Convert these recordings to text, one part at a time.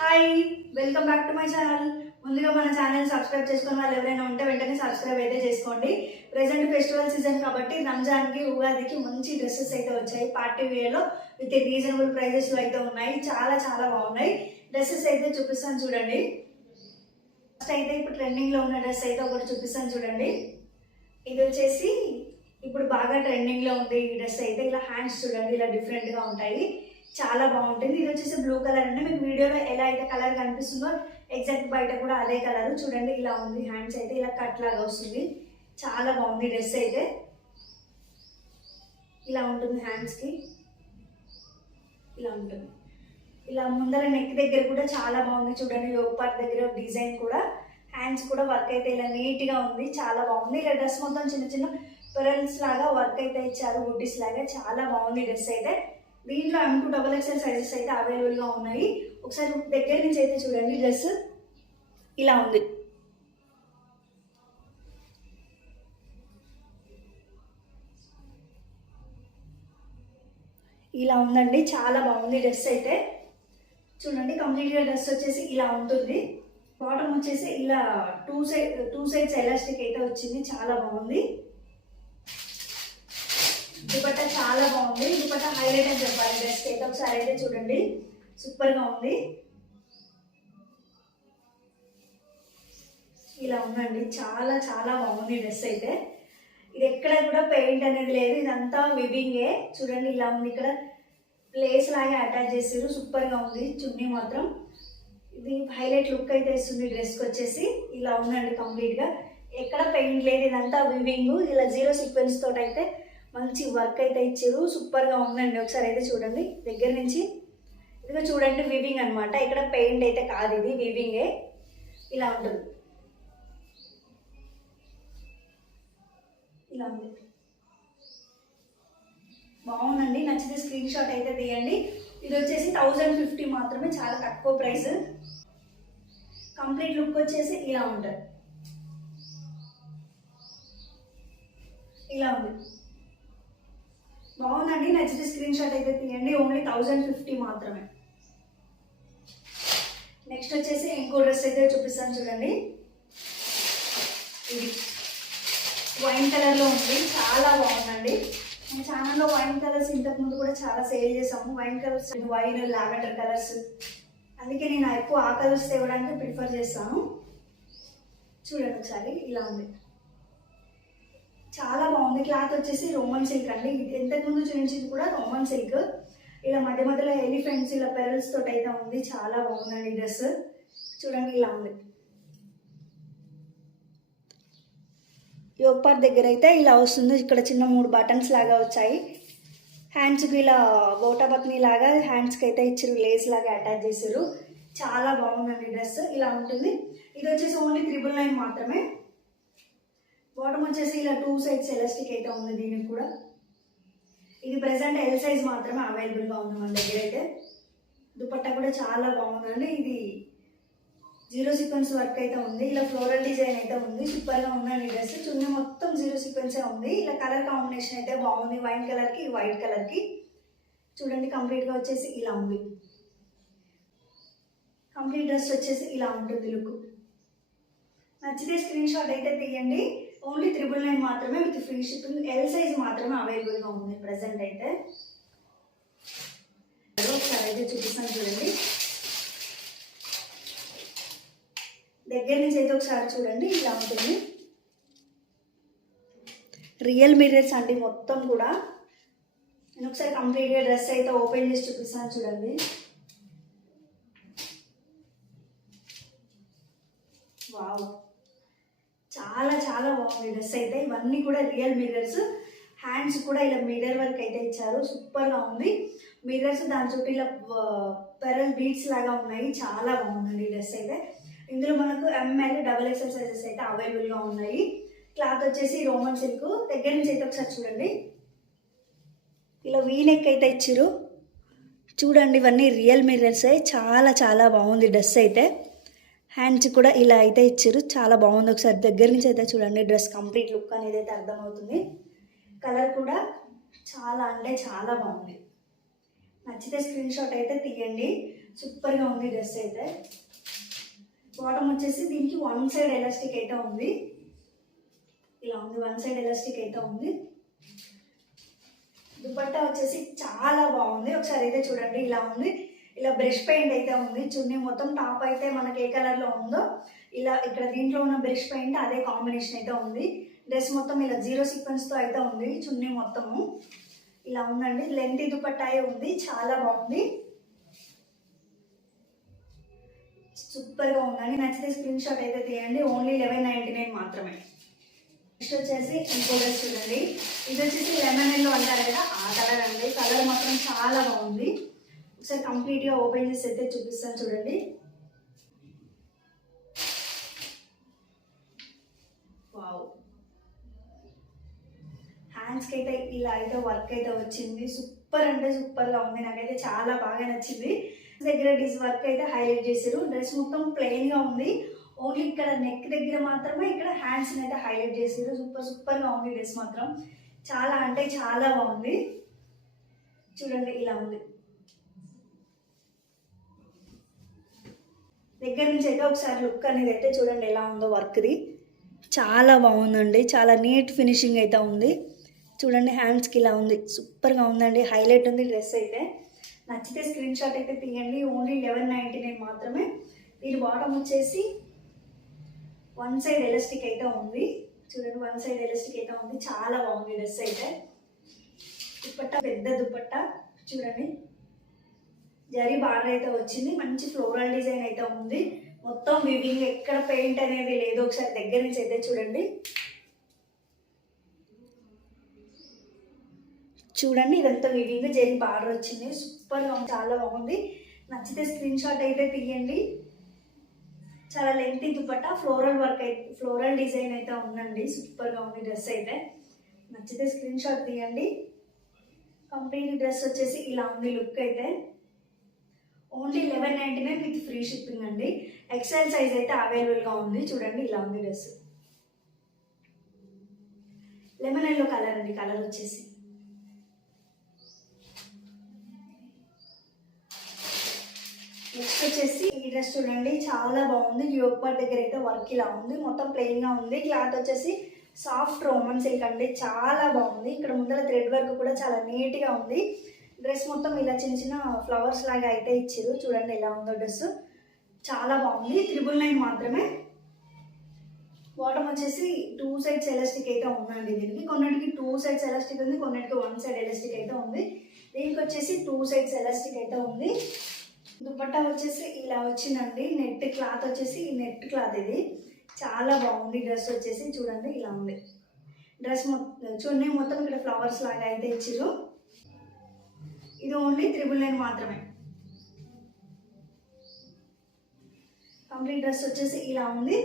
Hi, welcome back to my channel. ముందుగా మన channel subscribe చేసుకుని వాళ్ళు ఎవరైనా ఉంటే వెంటనే సబ్స్క్రైబ్ అయితే చేసుకోండి. ప్రెసెంట్ ఫెస్టివల్ సీజన్ కాబట్టి రంజాన్కి ఉగాదికి మంచి డ్రెస్సెస్ అయితే వచ్చాయి. పార్టీ వేర్లో విత్ రీజనబుల్ ప్రైజెస్లో అయితే ఉన్నాయి. చాలా చాలా బాగున్నాయి. డ్రెస్సెస్ అయితే చూపిస్తాను చూడండి. ఫస్ట్ అయితే ఇప్పుడు ట్రెండింగ్లో ఉన్న డ్రెస్ అయితే ఒకటి చూపిస్తాను చూడండి. ఇది వచ్చేసి ఇప్పుడు బాగా ట్రెండింగ్లో ఉంది ఈ డ్రెస్ అయితే. ఇలా హ్యాండ్స్ చూడండి, ఇలా డిఫరెంట్గా ఉంటాయి. చాలా బాగుంటుంది. ఇది వచ్చేసి బ్లూ కలర్ అంటే మీకు వీడియోలో ఎలా అయితే కలర్ కనిపిస్తుందో ఎగ్జాక్ట్ బయట కూడా అదే కలర్ చూడండి. ఇలా ఉంది హ్యాండ్స్ అయితే, ఇలా కట్ లాగా వస్తుంది. చాలా బాగుంది డ్రెస్ అయితే. ఇలా ఉంటుంది హ్యాండ్స్కి, ఇలా ఉంటుంది. ఇలా ముందర నెక్ దగ్గర కూడా చాలా బాగుంది చూడండి. యోగ్ పార్ట్ దగ్గర డిజైన్ కూడా, హ్యాండ్స్ కూడా వర్క్ అయితే ఇలా నీట్గా ఉంది. చాలా బాగుంది. ఇలా డ్రెస్ మొత్తం చిన్న చిన్న పెరల్స్ లాగా వర్క్ అయితే ఇచ్చారు, బుడ్డిస్ లాగా. చాలా బాగుంది డ్రెస్ అయితే. దీంట్లో M2 XXL సైజెస్ అయితే అవైలబుల్గా ఉన్నాయి. ఒకసారి దగ్గర నుంచి అయితే చూడండి. డ్రెస్ ఇలా ఉంది. ఇలా ఉందండి, చాలా బాగుంది డ్రెస్ అయితే. చూడండి, కంప్లీట్గా డ్రెస్ వచ్చేసి ఇలా ఉంటుంది. బాటమ్ వచ్చేసి ఇలా టూ సైడ్స్ ఎలాస్టిక్ అయితే వచ్చింది. చాలా బాగుంది. దుపట్టా చాలా బాగుంది. దుపట్టా హైలైట్ అని చెప్పాలి డ్రెస్ అయితే. ఒకసారి అయితే చూడండి, సూపర్గా ఉంది. ఇలా ఉందండి, చాలా చాలా బాగుంది డ్రెస్ అయితే. ఇది ఎక్కడ కూడా పెయింట్ అనేది లేదు, ఇదంతా వివింగే. చూడండి ఇలా ఉంది. ఇక్కడ ప్లేస్ లాగా అటాచ్ చేసారు. సూపర్గా ఉంది. చున్నీ మాత్రం ఇది హైలైట్ లుక్ అయితే ఇస్తుంది డ్రెస్కి వచ్చేసి. ఇలా ఉందండి కంప్లీట్గా. ఎక్కడ పెయింట్ లేదు, ఇదంతా వివింగ్. ఇలా జీరో సీక్వెన్స్ తోటి అయితే మంచి వర్క్ అయితే ఇచ్చారు. సూపర్గా ఉందండి. ఒకసారి అయితే చూడండి దగ్గర నుంచి. ఇదిగో చూడండి, వివింగ్ అనమాట. ఇక్కడ పెయింట్ అయితే కాదు, ఇది వివింగే. ఇలా ఉంటుంది. ఇలా ఉంది. బాగుందండి. నచ్చితే స్క్రీన్ షాట్ అయితే తీయండి. ఇది వచ్చేసి 1050 మాత్రమే, చాలా తక్కువ ప్రైస్. కంప్లీట్ లుక్ వచ్చేసి ఇలా ఉంటుంది. ఇలా ఉంది. బాగుందండి. నచ్చితే స్క్రీన్ షాట్ అయితే తీయండి. ఓన్లీ 1050 మాత్రమే. నెక్స్ట్ వచ్చేసి ఇంకో డ్రెస్ అయితే చూపిస్తాను చూడండి. ఇది వైన్ కలర్లో ఉంది. చాలా బాగుందండి. మన ఛానల్లో వైన్ కలర్స్ ఇంతకుముందు కూడా చాలా సేల్ చేసాము. Wine colours, wine, lavender colours. అందుకే నేను ఎక్కువ ఆ కలర్స్ తేవడానికి ప్రిఫర్ చేస్తాను. చూడండి ఒకసారి. ఇలా ఉంది. చాలా బాగుంది. క్లాత్ వచ్చేసి రోమన్ సిల్క్ అండి. ఇంతకుముందు చూపించింది కూడా రోమన్ సిల్క్. ఇలా మధ్య మధ్యలో ఎలిఫెంట్స్, ఇలా పెరల్స్ తోటి అయితే ఉంది. చాలా బాగుందండి డ్రెస్. చూడండి ఇలా ఉంది. యోగ్ పార్ట్ దగ్గర అయితే ఇలా వస్తుంది. ఇక్కడ చిన్న 3 బటన్స్ లాగా వచ్చాయి. హ్యాండ్స్కి ఇలా గోటా బత్ని లాగా హ్యాండ్స్కి అయితే ఇచ్చారు. లేస్ లాగా అటాచ్ చేశారు. చాలా బాగుందండి డ్రెస్. ఇలా ఉంటుంది. ఇది వచ్చేసి ఓన్లీ 999 మాత్రమే. బాటమ్ వచ్చేసి ఇలా 2 సైడ్స్ ఎలాస్టిక్ అయితే ఉంది దీనికి కూడా. ఇది ప్రెసెంట్ L సైజ్ మాత్రమే అవైలబుల్గా ఉంది మన దగ్గర అయితే. దుపట్టా కూడా చాలా బాగుందండి. ఇది జీరో సీక్వెన్స్ వర్క్ అయితే ఉంది. ఇలా ఫ్లోరల్ డిజైన్ అయితే ఉంది. సూపర్గా ఉందండి డ్రెస్. చున్నీ మొత్తం జీరో సీక్వెన్సే ఉంది. ఇలా కలర్ కాంబినేషన్ అయితే బాగుంది. వైన్ కలర్కి వైట్ కలర్కి. చూడండి కంప్లీట్గా వచ్చేసి ఇలా ఉంది. కంప్లీట్ డ్రెస్ వచ్చేసి ఇలా ఉంటుంది లుక్. నచ్చితే స్క్రీన్ షాట్ అయితే తీయండి. ఓన్లీ 999 మాత్రమే with free shipping. L size మాత్రమే అవైలబుల్గా ఉంది ప్రజెంట్ అయితే. ఒకసారి అయితే చూపిస్తాను చూడండి. దగ్గర నుంచి అయితే ఒకసారి చూడండి. ఇలా ఉంటుంది. రియల్ మిర్రర్స్ అండి మొత్తం కూడా. నేను ఒకసారి కంప్లీట్గా డ్రెస్ అయితే ఓపెన్ చేసి చూపిస్తాను చూడండి. వావ్, చాలా చాలా బాగుంది డ్రెస్ అయితే. ఇవన్నీ కూడా రియల్ మిర్రర్స్. హ్యాండ్స్ కూడా ఇలా మిర్రర్ వర్క్ అయితే ఇచ్చారు. సూపర్గా ఉంది. మిర్రర్స్ దాని చుట్టూ ఇలా పెరల్ బీడ్స్ లాగా ఉన్నాయి. చాలా బాగుందండి ఈ డ్రెస్ అయితే. ఇందులో మనకు ML XXL సైజెస్ అయితే అవైలబుల్గా ఉన్నాయి. క్లాత్ వచ్చేసి రోమన్ సిల్క్. దగ్గర నుంచి అయితే ఒకసారి చూడండి. ఇలా వీ నెక్ అయితే ఇచ్చారు. చూడండి, ఇవన్నీ రియల్ మిర్రర్సే. చాలా చాలా బాగుంది డ్రెస్ అయితే. హ్యాండ్స్ కూడా ఇలా అయితే ఇచ్చారు. చాలా బాగుంది. ఒకసారి దగ్గర నుంచి అయితే చూడండి. డ్రెస్ కంప్లీట్ లుక్ అనేది అయితే అర్థమవుతుంది. కలర్ కూడా చాలా అంటే చాలా బాగుంది. నచ్చితే స్క్రీన్ షాట్ అయితే తీయండి. సూపర్గా ఉంది డ్రెస్ అయితే. బాటమ్ వచ్చేసి దీనికి వన్ సైడ్ ఎలాస్టిక్ అయితే ఉంది, ఇలా ఉంది, వన్ సైడ్ ఎలాస్టిక్ అయితే ఉంది. దుపట్టా వచ్చేసి చాలా బాగుంది, ఒకసారి అయితే చూడండి. ఇలా ఉంది, ఇలా బ్రష్ పెయింట్ అయితే ఉంది. చున్నీ మొత్తం టాప్ అయితే మనకి ఏ కలర్లో ఉందో ఇలా ఇక్కడ దీంట్లో ఉన్న బ్రష్ పెయింట్ అదే కాంబినేషన్ అయితే ఉంది. డ్రెస్ మొత్తం ఇలా 0 సీక్వెన్స్తో అయితే ఉంది. చున్నీ మొత్తము ఇలా ఉందండి. లెంత్ దుపట్టాయే ఉంది, చాలా బాగుంది, సూపర్గా ఉందండి. నచ్చితే స్క్రీన్ షాట్ అయితే తీయండి. ఓన్లీ 1199 మాత్రమే. నెక్స్ట్ వచ్చేసి ఇంకో డ్రెస్ చూడండి. ఇది వచ్చేసి లెమన్ ఎల్లో అంటారు కదా, ఆ కలర్ అండి. కలర్ మాత్రం చాలా బాగుంది. ఒకసారి కంప్లీట్గా ఓపెన్ చేసి అయితే చూపిస్తాను చూడండి. వావ్, హ్యాండ్స్కి అయితే ఇలా అయితే వర్క్ అయితే వచ్చింది. సూపర్ అంటే సూపర్గా ఉంది, నాకైతే చాలా బాగా నచ్చింది. దగ్గర వర్క్ అయితే హైలైట్ చేశారు. డ్రెస్ మొత్తం ప్లెయిన్గా ఉంది, ఓన్లీ ఇక్కడ నెక్ దగ్గర మాత్రమే ఇక్కడ హ్యాండ్స్ అయితే హైలైట్ చేశారు. సూపర్గా ఉంది డ్రెస్ మాత్రం, చాలా అంటే చాలా బాగుంది. చూడండి ఇలా ఉంది. దగ్గర నుంచి అయితే ఒకసారి లుక్ అనేది అయితే చూడండి ఎలా ఉందో. వర్క్ది చాలా బాగుందండి, చాలా నీట్ ఫినిషింగ్ అయితే ఉంది. చూడండి హ్యాండ్స్కి ఇలా ఉంది, సూపర్గా ఉందండి, హైలైట్ ఉంది డ్రెస్ అయితే. నచ్చితే స్క్రీన్ షాట్ అయితే తీయండి. ఓన్లీ 1199 మాత్రమే. దీని బాటమ్ వచ్చేసి వన్ సైడ్ ఎలాస్టిక్ అయితే ఉంది. చూడండి వన్ సైడ్ ఎలాస్టిక్ అయితే ఉంది, చాలా బాగుంది డ్రెస్ అయితే. దుపట్టా పెద్ద దుపట్టా చూడండి, జరీ బార్డర్ అయితే వచ్చింది, మంచి ఫ్లోరల్ డిజైన్ అయితే ఉంది. మొత్తం వివింగ్, ఎక్కడ పెయింట్ అనేది లేదు. ఒకసారి దగ్గర నుంచి అయితే చూడండి. చూడండి ఇదంతా వివింగ్, జరీ బార్డర్ వచ్చింది, సూపర్గా ఉంది, చాలా బాగుంది. నచ్చితే స్క్రీన్ షాట్ అయితే తీయండి. చాలా లెంతీ దుపట్టా, ఫ్లోరల్ వర్క్ అయితే, ఫ్లోరల్ డిజైన్ అయితే ఉందండి, సూపర్గా ఉంది డ్రెస్ అయితే. నచ్చితే స్క్రీన్ షాట్ తీయండి. కంప్లీట్ డ్రెస్ వచ్చేసి ఇలా ఉంది లుక్ అయితే. ఓన్లీ 1199 విత్ ఫ్రీ షిప్పింగ్ అండి. ఎక్సెల్ సైజ్ అయితే అవైలబుల్గా ఉంది. చూడండి ఇలా ఉంది డ్రెస్. లెమన్ ఎల్లో కలర్ అండి, కలర్ వచ్చేసి. నెక్స్ట్ వచ్చేసి ఈ డ్రెస్ చూడండి, చాలా బాగుంది. యోగ్ పార్ట్ దగ్గర అయితే వర్క్ ఇలా ఉంది, మొత్తం ప్లెయిన్గా ఉంది. క్లాత్ వచ్చేసి సాఫ్ట్ రోమన్ సిల్క్ అండి, చాలా బాగుంది. ఇక్కడ ముందర థ్రెడ్ వర్క్ కూడా చాలా నీట్గా ఉంది. డ్రెస్ మొత్తం ఇలా చిన్న చిన్న ఫ్లవర్స్ లాగా అయితే ఇచ్చారు. చూడండి ఎలా ఉందో డ్రెస్, చాలా బాగుంది. 999 మాత్రమే. బాటమ్ వచ్చేసి 2 సైడ్స్ ఎలాస్టిక్ అయితే ఉందండి. దీనికి కొన్నిటికి 2 సైడ్స్ ఎలాస్టిక్ ఉంది, కొన్నిటికి 1 సైడ్ ఎలాస్టిక్ అయితే ఉంది. దీనికి వచ్చేసి 2 సైడ్స్ ఎలాస్టిక్ అయితే ఉంది. దుపట్టా వచ్చేసి ఇలా వచ్చిందండి. నెట్ క్లాత్ వచ్చేసి నెట్ క్లాత్, ఇది చాలా బాగుంది. డ్రెస్ వచ్చేసి చూడండి ఇలా ఉంది. డ్రెస్ మొత్తం చున్నీ మొత్తం ఇక్కడ ఫ్లవర్స్ లాగా అయితే ఇచ్చారు. ఇది ఓన్లీ 999 మాత్రమే. కంప్లీట్ డ్రెస్ వచ్చేసి ఇలా ఉంది.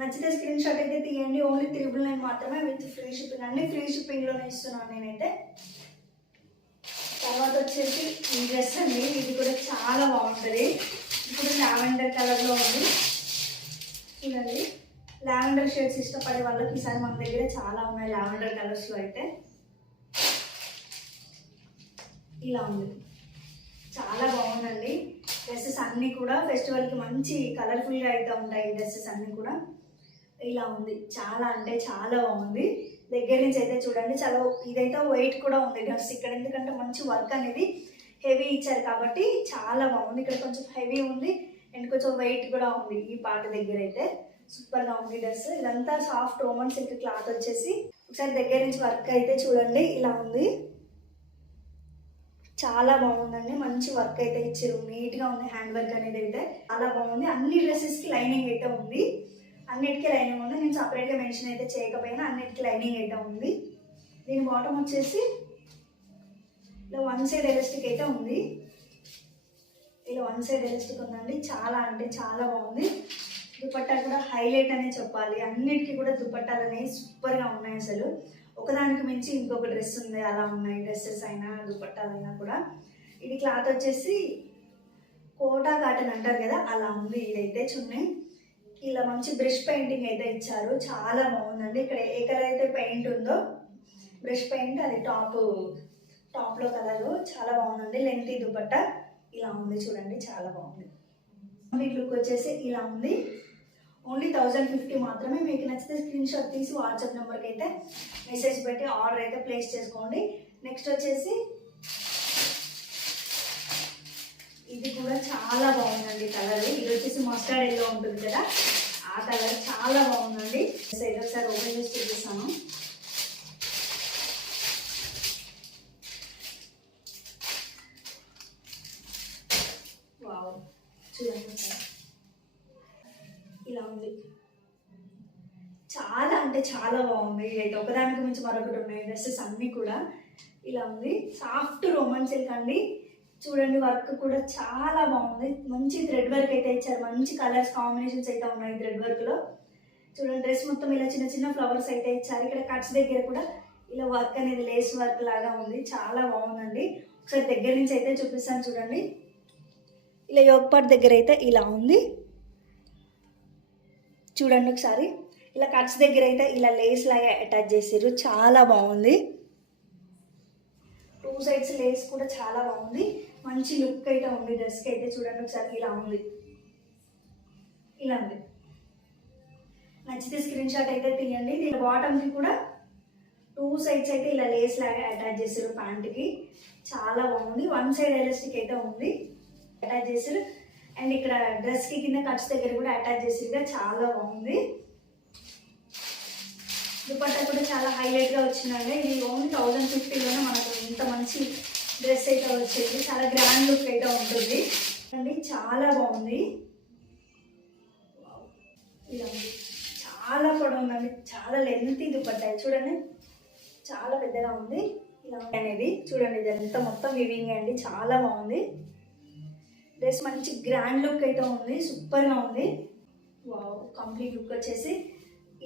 నచ్చితే స్క్రీన్ షాట్ అయితే తీయండి. ఓన్లీ 999 మాత్రమే విత్ ఫ్రీ షిప్పింగ్ అండి. ఫ్రీ షిప్పింగ్లోనే ఇస్తున్నాను నేనైతే. తర్వాత వచ్చేసి ఈ డ్రెస్ అండి, ఇది కూడా చాలా బాగుంటుంది. ఇప్పుడు లావెండర్ కలర్లో ఉంది. చూడండి లావెండర్ షేడ్స్ ఇష్టపడే వాళ్ళకి ఈసారి మన దగ్గర చాలా ఉన్నాయి లావెండర్ కలర్స్లో అయితే. ఇలా ఉంది, చాలా బాగుందండి. డ్రెస్సెస్ అన్నీ కూడా ఫెస్టివల్కి మంచి కలర్ఫుల్గా అయితే ఉంటాయి. డ్రెస్సెస్ అన్నీ కూడా ఇలా ఉంది, చాలా అంటే చాలా బాగుంది. దగ్గర నుంచి అయితే చూడండి, చాలా ఇదైతే వెయిట్ కూడా ఉంది డ్రెస్ ఇక్కడ, ఎందుకంటే మంచి వర్క్ అనేది హెవీ ఇచ్చారు కాబట్టి చాలా బాగుంది. ఇక్కడ కొంచెం హెవీ ఉంది అండ్ కొంచెం వెయిట్ కూడా ఉంది. ఈ పార్ట్ దగ్గర అయితే సూపర్గా ఉంది డ్రెస్. ఇదంతా సాఫ్ట్ రోమన్ సిల్క్ క్లాత్ వచ్చేసి. ఒకసారి దగ్గర నుంచి వర్క్ అయితే చూడండి ఇలా ఉంది, చాలా బాగుందండి. మంచి వర్క్ అయితే ఇచ్చారు, నీట్గా ఉంది. హ్యాండ్ వర్క్ అనేది అయితే చాలా బాగుంది. అన్ని డ్రెస్సెస్కి లైనింగ్ అయితే ఉంది, అన్నిటికీ లైనింగ్ ఉంది. నేను సపరేట్గా మెన్షన్ అయితే చేయకపోయినా అన్నిటికీ లైనింగ్ అయితే ఉంది. దీని బాటమ్ వచ్చేసి ఇలా 1 సైడ్ ఎలాస్టిక్ అయితే ఉంది. ఇలా 1 సైడ్ ఎలాస్టిక్ ఉందండి, చాలా అంటే చాలా బాగుంది. దుపట్టా కూడా హైలైట్ అనే చెప్పాలి. అన్నిటికీ కూడా దుపట్టాలు అనేవి సూపర్గా ఉన్నాయి. అసలు ఒకదానికి మించి ఇంకొక డ్రెస్ ఉంది, అలా ఉన్నాయి డ్రెస్సెస్ అయినా దుపట్టాలైనా కూడా. ఇది క్లాత్ వచ్చేసి కోటా కాటన్ అంటారు కదా, అలా ఉంది. ఇదైతే చున్నీ ఇలా మంచి బ్రష్ పెయింటింగ్ అయితే ఇచ్చారు, చాలా బాగుందండి. ఇక్కడ ఏ కలర్ అయితే పెయింట్ ఉందో బ్రష్ పెయింట్, అది టాప్లో కలరు, చాలా బాగుందండి. లెంతీ దుపట్టా ఇలా ఉంది చూడండి, చాలా బాగుంది. కంప్లీట్ లుక్ వచ్చేసి ఇలా ఉంది. ఓన్లీ 1050 మాత్రమే. మీకు నచ్చితే స్క్రీన్ షాట్ తీసి వాట్సాప్ నెంబర్కి అయితే మెసేజ్ పెట్టి ఆర్డర్ అయితే ప్లేస్ చేసుకోండి. నెక్స్ట్ వచ్చేసి ఇది కూడా చాలా బాగుందండి కలర్. ఇది వచ్చేసి మస్టర్డ్ ఎల్లో ఉంటుంది కదా, ఆ కలర్ చాలా బాగుందండి. ఇది ఒకసారి ఓపెన్ చేసి చూపిస్తాను. వావ్, చూడండి ఇలా ఉంది. చాలా అంటే చాలా బాగుంది. అయితే ఒకదానికి మించి మరొకటి ఉన్నాయి డ్రెస్సెస్ అన్నీ కూడా. ఇలా ఉంది, సాఫ్ట్ రోమన్ సిల్క్ అండి. చూడండి వర్క్ కూడా చాలా బాగుంది. మంచి థ్రెడ్ వర్క్ అయితే ఇచ్చారు. మంచి కలర్స్ కాంబినేషన్స్ అయితే ఉన్నాయి థ్రెడ్ వర్క్లో. చూడండి డ్రెస్ మొత్తం ఇలా చిన్న చిన్న ఫ్లవర్స్ అయితే ఇచ్చారు. ఇక్కడ కట్స్ దగ్గర కూడా ఇలా వర్క్ అనేది లేస్ వర్క్ లాగా ఉంది. చాలా బాగుందండి. ఒకసారి దగ్గర నుంచి అయితే చూపిస్తాను చూడండి. ఇలా యోగ్ పార్ట్ దగ్గర అయితే ఇలా ఉంది చూడండి ఒకసారి. ఇలా కట్స్ దగ్గర అయితే ఇలా లేస్ లాగా అటాచ్ చేసారు. చాలా బాగుంది. 2 సైడ్స్ లేస్ కూడా చాలా బాగుంది. మంచి లుక్ అయితే ఉంది డ్రెస్కి అయితే. చూడండి ఒకసారి ఇలా ఉంది, ఇలా ఉంది. నచ్చితే స్క్రీన్ షాట్ అయితే తీయండి. దీని బాటమ్కి కూడా 2 సైడ్స్ అయితే ఇలా లేస్ లాగా అటాచ్ చేసారు ప్యాంట్కి. చాలా బాగుంది. 1 సైడ్ ఎలాస్టిక్ అయితే ఉంది, అటాచ్ చేసారు. అండ్ ఇక్కడ డ్రెస్కి కింద కట్స్ దగ్గర కూడా అటాచ్ చేసిరుగా, చాలా బాగుంది. దుపట్టా కూడా చాలా హైలైట్గా వచ్చిందండి. ఇది ఓన్లీ 1050లోనే మనకు ఇంత మంచి డ్రెస్ అయితే వచ్చింది. చాలా గ్రాండ్ లుక్ అయితే ఉంటుంది అండి. చాలా బాగుంది. ఇలా ఉంది, చాలా పొడవు ఉందండి. చాలా లెంతీ దుపట్టా చూడండి, చాలా పెద్దగా ఉంది. ఇలా అనేది చూడండి, ఇదంతా మొత్తం వివింగ్ అండి. చాలా బాగుంది డ్రెస్. మంచి గ్రాండ్ లుక్ అయితే ఉంది, సూపర్గా ఉంది. వావ్, కంప్లీట్ లుక్ వచ్చేసి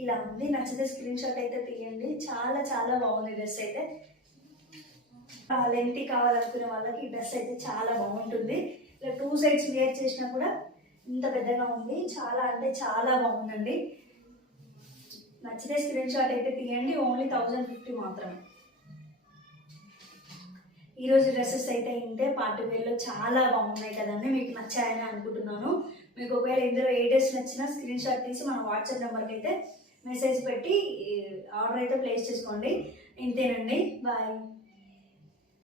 ఇలా ఉంది. నచ్చితే స్క్రీన్ షాట్ అయితే తీయండి. చాలా చాలా బాగుంది డ్రెస్ అయితే. లెంతీ కావాలనుకునే వాళ్ళకి ఈ డ్రెస్ అయితే చాలా బాగుంటుంది. ఇలా 2 సైడ్స్ వేర్ చేసినా కూడా ఇంత పెద్దగా ఉంది. చాలా అంటే చాలా బాగుందండి. నచ్చితే స్క్రీన్ షాట్ అయితే తీయండి. ఓన్లీ 1050 మాత్రమే. ఈరోజు డ్రెస్సెస్ అయితే ఇంతే. పార్టీ వేర్లో చాలా బాగున్నాయి కదండి. మీకు నచ్చాయని అనుకుంటున్నాను. మీకు ఒకవేళ ఇందులో ఏ డ్రెస్ నచ్చినా స్క్రీన్ షాట్ తీసి మన వాట్సాప్ నెంబర్కి అయితే మెసేజ్ పెట్టి ఆర్డర్ అయితే ప్లేస్ చేసుకోండి. ఇంతేనండి, బాయ్.